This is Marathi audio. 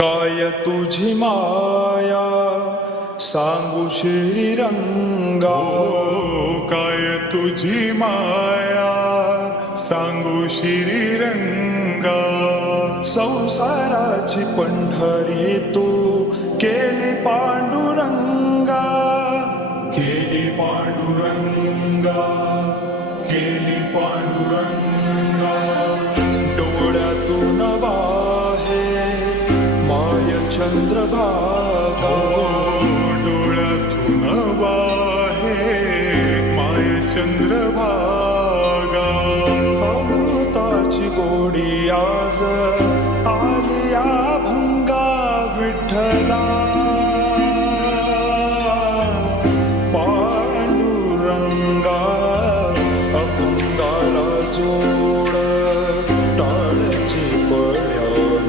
काय तुझी माया सांगू श्रीरंगा, काय तुझी माया सांगू श्रीरंगा. संसाराची पंढरी तू केली पांडुरंगा, केली पांडुरंगा, केली पांडुरंगा. डोळ्यातून वाहे माय चंद्रभागा, डोळ्यातून वाहे माय चंद्रभागा. अमृताची गोडी आज आलिया भंगा विठ्ठला.